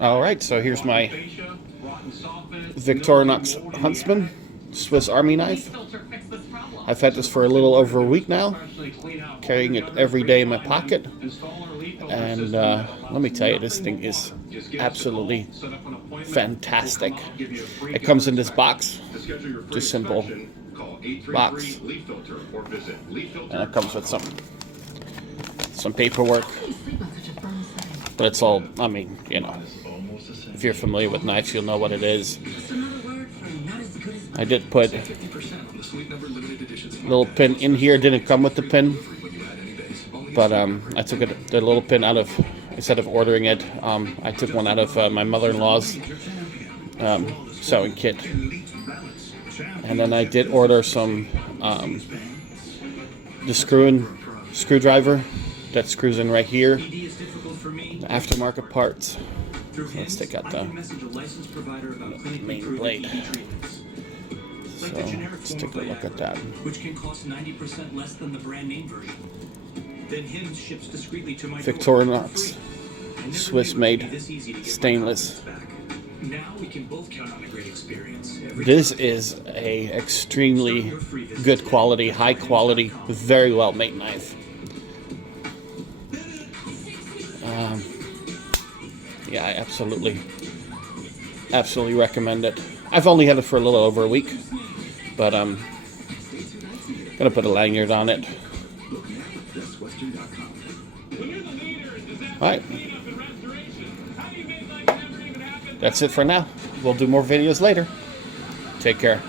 Alright, so here's my Victorinox Huntsman Swiss Army knife. I've had this for a little over a week now, carrying it every day in my pocket. And let me tell you, this thing is absolutely fantastic. It comes in this box, just simple box, and it comes with some paperwork. But it's all, I mean, you know, if you're familiar with knives, you'll know what it is. I did put a little pin in here. Didn't come with the pin, but I took the little pin out of, instead of ordering it, I took one out of my mother-in-law's sewing kit. And then I did order some the screwdriver that screws in right here, the aftermarket parts. So let's take out the main blade. So let's take a look at that. Which can cost 90% less than the brand name version. Then Hims ships discreetly to my Victorinox, Swiss-made, stainless. Now we can both count on a great experience. This is a extremely good quality, high quality, very well made knife. Yeah, I absolutely recommend it. I've only had it for a little over a week, but I'm gonna put a lanyard on it. Alright, that's it for now. We'll do more videos later. Take care.